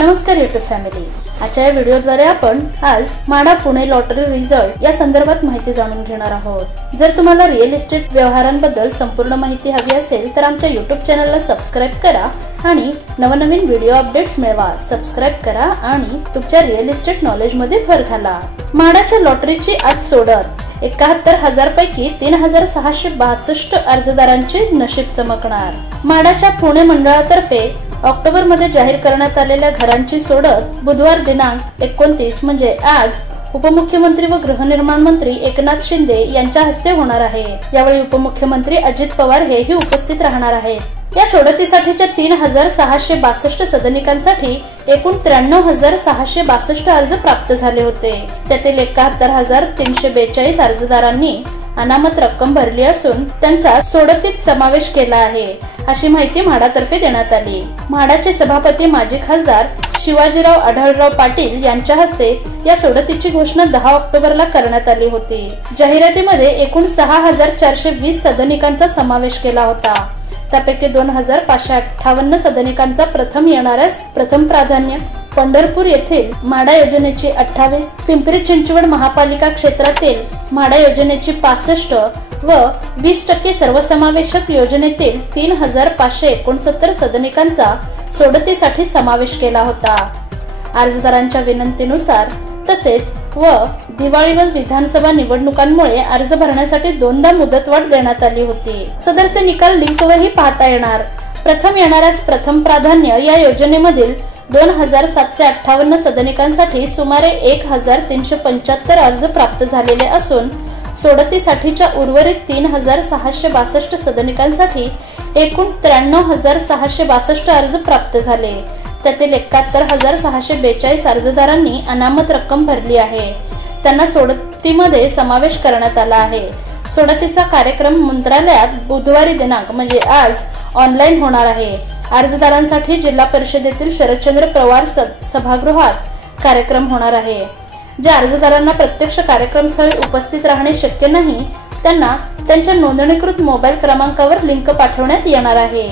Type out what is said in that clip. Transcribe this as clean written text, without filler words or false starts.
नमस्कार YouTube family. आजच्या या व्हिडिओद्वारे आपण आज माडा पुणे लॉटरी रिझल्ट या संदर्भात माहिती जाणून घेणार आहोत। जर तुम्हाला रिअल इस्टेट व्यवहारांबद्दल संपूर्ण माहिती हवी असेल तर आमच्या YouTube चॅनलला सबस्क्राइब करा आणि नवनवीन व्हिडिओ अपडेट्स मिळवा। सबस्क्राइब करा आणि तुमच्या रिअल इस्टेट नॉलेज मध्ये भर घाला। माडाच्या लॉटरीची आज सोडत 71,000 पैकी 3,662 अर्जदारांचे नशीब चमकणार। माडाच्या पुणे मंडळातर्फे ऑक्टोबर मध्ये जाहीर करण्यात आलेल्या घरांची सोडत बुधवार दिनांक 29 म्हणजे आज उपमुख्यमंत्री व गृहनिर्माण मंत्री एकनाथ शिंदे यांच्या हस्ते होणार आहे। यावेळी उपमुख्यमंत्री अजित पवार हेही उपस्थित राहणार आहेत। या सोडतीसाठीच्या 3,662 सदनिकांसाठी एकूण 93,662 अर्ज प्राप्त झाले होते। त्यातील 71,342 अर्जदारांनी अनामत रक्कम भरली असून त्यांचा सोडतीत समावेश केला आहे, अशी माहिती म्हाडातर्फे देण्यात आली। म्हाडाचे सभापती माजी खासदार शिवाजीराव आढळराव पाटील यांच्या हस्ते या सोडतीची घोषणा 10 ऑक्टोबरला करण्यात आली होती। जाहिरातीमध्ये एकूण 6,420 सदनिकांचा समावेश केला होता। त्यापैकी 2,558 सदनिकांचा प्रथम येणाऱ्यास प्रथम प्राधान्य, पंढरपूर येथील माडा योजनेची 28, पिंपरी चिंचवड महापालिका क्षेत्रातील माडा योजनेची 65 व 20% सर्वसमावेशक योजनेतील 3,569 सदनिकांचा सोडतीसाठी समावेश केला होता। अर्जदारांच्या विनंतीनुसार तसेच व दिवाळी व विधानसभा निवडणुकांमुळे अर्ज भरण्यासाठी 2दा मुदतवाढ देण्यात आली होती। सदरचे निकाल लिंकवरही पाहता येणार। प्रथम येणाऱ्यास प्रथम प्राधान्य या योजनेमधील 2,758 सदनिकांसाठी सुमारे 1,375 अर्ज प्राप्त झालेले असून सोडतीसाठीच्या उर्वरित 3,662 सदनिकांसाठी एकूण 93,662 अर्ज प्राप्त झाले। त्यातील 71,642 अर्जदारांनी अनामत रक्कम भरली आहे। त्यांना सोडतीमध्ये समावेश करण्यात आला आहे। सोडतीचा कार्यक्रम मंत्रालयात बुधवारी दिनांक म्हणजे आज ऑनलाईन होणार आहे। अर्जदारांसाठी जिल्हा परिषदेतील शरदचंद्र पवार सभागृहात कार्यक्रम होणार आहे। ज्या अर्जदारांना प्रत्यक्ष कार्यक्रमस्थळी उपस्थित राहणे शक्य नाही त्यांना त्यांच्या नोंदणीकृत मोबाईल क्रमांकावर लिंक पाठवण्यात येणार आहे।